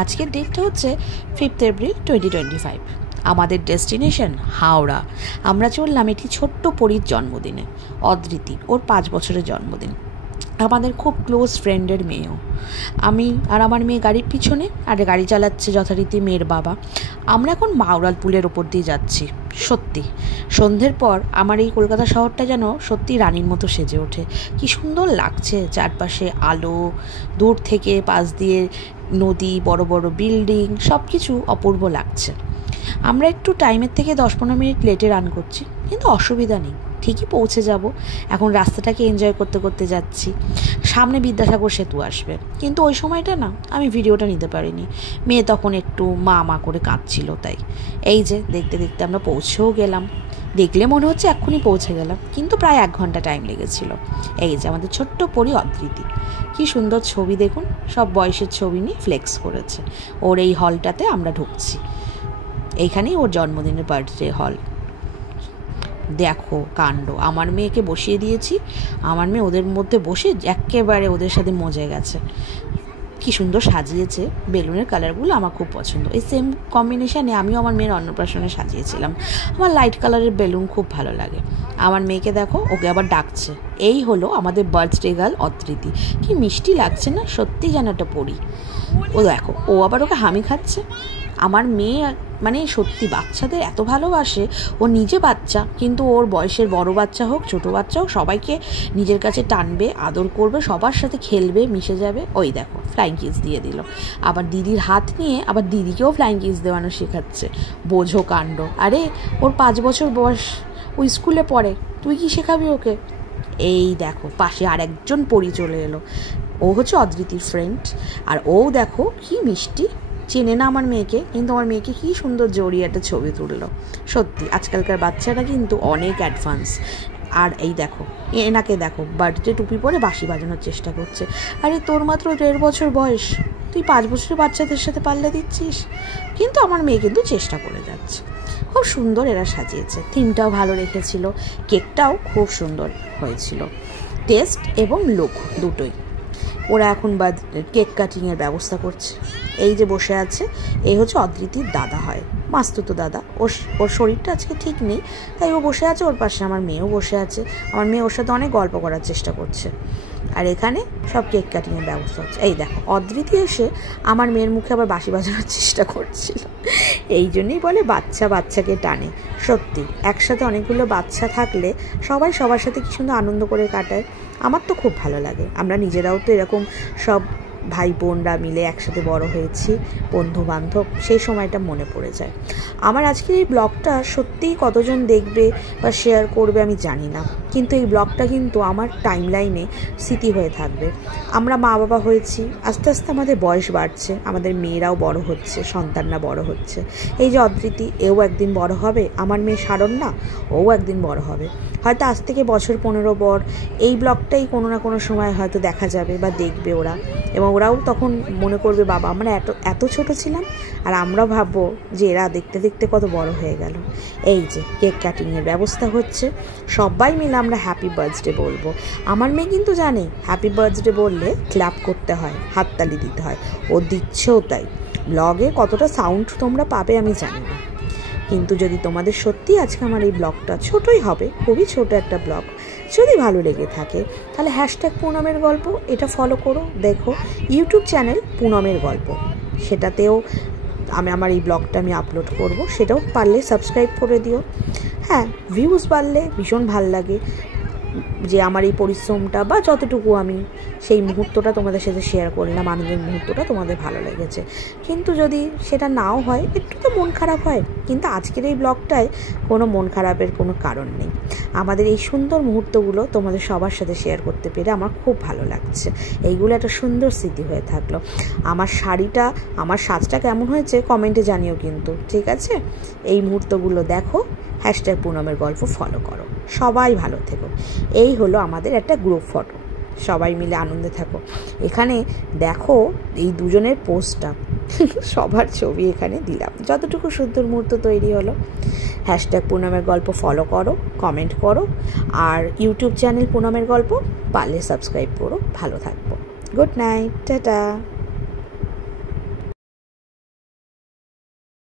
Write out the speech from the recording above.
আজকের ডেটটা হচ্ছে 5 এপ্রিল 2025। আমাদের ডেস্টিনেশন হাওড়া। আমরা চললাম এটি ছোট্ট পরীর জন্মদিনে, অদৃতি, ওর 5 বছরের জন্মদিন। আমাদের খুব ক্লোজ ফ্রেন্ডের মেয়েও। আমি আর আমার মেয়ে গাড়ির পিছনে, আর গাড়ি চালাচ্ছে যথারীতি মেয়ের বাবা। আমরা এখন মাওরাল পুলের ওপর দিয়ে যাচ্ছি। সত্যি সন্ধ্যের পর আমার এই কলকাতা শহরটা যেন সত্যি রানীর মতো সেজে ওঠে। কি সুন্দর লাগছে, চারপাশে আলো, দূর থেকে পাশ দিয়ে নদী, বড় বড় বিল্ডিং, সব কিছু অপূর্ব লাগছে। আমরা একটু টাইমের থেকে 10-15 মিনিট লেটে রান করছি, কিন্তু অসুবিধা নেই, ঠিকই পৌঁছে যাব। এখন রাস্তাটাকে এনজয় করতে করতে যাচ্ছি। সামনে বিদ্যাসাগর সেতু আসবে, কিন্তু ওই সময়টা না আমি ভিডিওটা নিতে পারিনি। মেয়ে তখন একটু মা করে কাঁদছিল, তাই। এই যে দেখতে দেখতে আমরা পৌঁছেও গেলাম। দেখলে মনে হচ্ছে এক্ষুনি পৌঁছে গেলাম, কিন্তু প্রায় 1 ঘন্টা টাইম লেগেছিল। এই যে আমাদের ছোট্ট পরী অদৃতি, কি সুন্দর ছবি দেখুন, সব বয়সের ছবি নিয়ে ফ্লেক্স করেছে। ওর এই হলটাতে আমরা ঢুকছি, এইখানেই ওর জন্মদিনের বার্থডে হল। দেখো কাণ্ড, আমার মেয়েকে বসিয়ে দিয়েছি। আমার মেয়ে ওদের মধ্যে বসে একেবারে ওদের সাথে মজে গেছে। কি সুন্দর সাজিয়েছে, বেলুনের কালারগুলো আমার খুব পছন্দ। এই সেম কম্বিনেশানে আমিও আমার মেয়ের অন্নপ্রাশনে সাজিয়েছিলাম। আমার লাইট কালারের বেলুন খুব ভালো লাগে। আমার মেয়েকে দেখো, ওকে আবার ডাকছে। এই হলো আমাদের বার্থডে গার্ল অদৃতি। কি মিষ্টি লাগছে না, সত্যি যেন একটা পরী। ও দেখো, ও আবার ওকে হামি খাচ্ছে। আমার মেয়ে মানে সত্যি বাচ্চাদের এত ভালোবাসে। ও নিজে বাচ্চা, কিন্তু ওর বয়সের বড় বাচ্চা হোক ছোট বাচ্চা হোক, সবাইকে নিজের কাছে টানবে, আদর করবে, সবার সাথে খেলবে, মিশে যাবে। ওই দেখো ফ্লাইং কিস দিয়ে দিল। আবার দিদির হাত নিয়ে আবার দিদিকেও ফ্লাইং কিস দেওয়ানো শেখাচ্ছে। বোঝো কাণ্ড। আরে ওর 5 বছর বয়স, ও স্কুলে পড়ে, তুই কি শেখাবি ওকে? এই দেখো পাশে আর একজন পরী চলে এলো। ও হচ্ছে অদৃতির ফ্রেন্ড। আর ও দেখো কি মিষ্টি, চেনে না আমার মেয়েকে, কিন্তু আমার মেয়েকে কি সুন্দর জড়িয়ে একটা ছবি তুললো। সত্যি আজকালকার বাচ্চারা কিন্তু অনেক অ্যাডভান্স। আর এই দেখো, এনাকে দেখো বার্থডে টুপি পরে বাঁশি বাজানোর চেষ্টা করছে। আরে তোর মাত্র 1.5 বছর বয়স, তুই 5 বছরের বাচ্চাদের সাথে পাল্লা দিচ্ছিস? কিন্তু আমার মেয়ে কিন্তু চেষ্টা করে যাচ্ছে। খুব সুন্দর এরা সাজিয়েছে, থিমটাও ভালো রেখেছিল, কেকটাও খুব সুন্দর হয়েছিল। টেস্ট এবং লুক দুটোই। ওরা এখন কেক কাটিংয়ের ব্যবস্থা করছে। এই যে বসে আছে, এই হচ্ছে অদৃতির দাদা হয়, মাস্তুতো দাদা। ওর শরীরটা আজকে ঠিক নেই, তাই ও বসে আছে। ওর পাশে আমার মেয়েও বসে আছে। আমার মেয়ে ওর সাথে অনেক গল্প করার চেষ্টা করছে। আর এখানে সব কেক কাটিংয়ের ব্যবস্থা হচ্ছে। এই দেখো অদৃতি এসে আমার মেয়ের মুখে আবার বাঁশি বাজানোর চেষ্টা করছিল। এই জন্যই বলে বাচ্চা বাচ্চাকে টানে। সত্যি একসাথে অনেকগুলো বাচ্চা থাকলে সবাই সবার সাথে কি সুন্দর আনন্দ করে কাটায়। আমার তো খুব ভালো লাগে। আমরা নিজেরাও তো এরকম সব ভাই বোনরা মিলে একসাথে বড় হয়েছি, বন্ধু বান্ধব, সেই সময়টা মনে পড়ে যায়। আমার আজকের এই ব্লগটা সত্যিই কতজন দেখবে বা শেয়ার করবে আমি জানি না, কিন্তু এই ব্লগটা কিন্তু আমার টাইমলাইনে স্মৃতি হয়ে থাকবে। আমরা মা বাবা হয়েছি, আস্তে আস্তে আমাদের বয়স বাড়ছে, আমাদের মেয়েরাও বড় হচ্ছে, সন্তানরা বড় হচ্ছে। এই যে অদৃতি, এও একদিন বড় হবে। আমার মেয়ে সারণ্যা, ও একদিন বড় হবে। হয়তো আজ থেকে বছর 15 পর এই ব্লগটাই কোনো না কোনো সময় হয়তো দেখা যাবে বা দেখবে ওরা, এবং ওরাও তখন মনে করবে বাবা আমরা এত ছোট ছিলাম। আর আমরা ভাববো যে এরা দেখতে দেখতে কত বড় হয়ে গেল। এই যে কেক কাটিংয়ের ব্যবস্থা হচ্ছে, সবাই মিলে আমরা হ্যাপি বার্থডে বলবো। আমার মেয়ে কিন্তু জানে হ্যাপি বার্থডে বললে ক্ল্যাপ করতে হয়, হাততালি দিতে হয়। ও দিচ্ছেও তাই। ব্লগে কতটা সাউন্ড তোমরা পাবে আমি জানি না, কিন্তু যদি তোমাদের সত্যি আজকে আমার এই ব্লগটা ছোটই হবে, খুবই ছোট একটা ব্লগ, যদি ভালো লেগে থাকে তাহলে #পুনমের গল্প এটা ফলো করো। দেখো ইউটিউব চ্যানেল পুনমের গল্প, সেটাতেও আমার এই ব্লগটা আমি আপলোড করব, সেটাও পারলে সাবস্ক্রাইব করে দিও। হ্যাঁ, ভিউজ বাড়লে ভীষণ ভাল লাগে, যে আমার এই পরিশ্রমটা বা যতটুকু আমি সেই মুহূর্তটা তোমাদের সাথে শেয়ার করলাম, আনন্দের মুহূর্তটা তোমাদের ভালো লেগেছে। কিন্তু যদি সেটা নাও হয়, একটু তো মন খারাপ হয়, কিন্তু আজকের এই ব্লগটায় কোনো মন খারাপের কোনো কারণ নেই। আমাদের এই সুন্দর মুহূর্তগুলো তোমাদের সবার সাথে শেয়ার করতে পেরে আমার খুব ভালো লাগছে। এইগুলো একটা সুন্দর স্মৃতি হয়ে থাকলো। আমার শাড়িটা, আমার সাজটা কেমন হয়েছে কমেন্টে জানিও কিন্তু, ঠিক আছে? এই মুহূর্তগুলো দেখো, পুনমের গল্প ফলো করো। সবাই ভালো থেকো। এই হলো আমাদের একটা গ্রুপ ফটো, সবাই মিলে আনন্দে থাকো। এখানে দেখো এই দুজনের পোস্টটা, সবার ছবি এখানে দিলাম। যতটুকু সুন্দর মুহূর্ত তৈরি হলো। পুনমের গল্প ফলো করো, কমেন্ট করো, আর ইউটিউব চ্যানেল পুনমের গল্প পারলে সাবস্ক্রাইব করো। ভালো থাকবো। Good night, tata.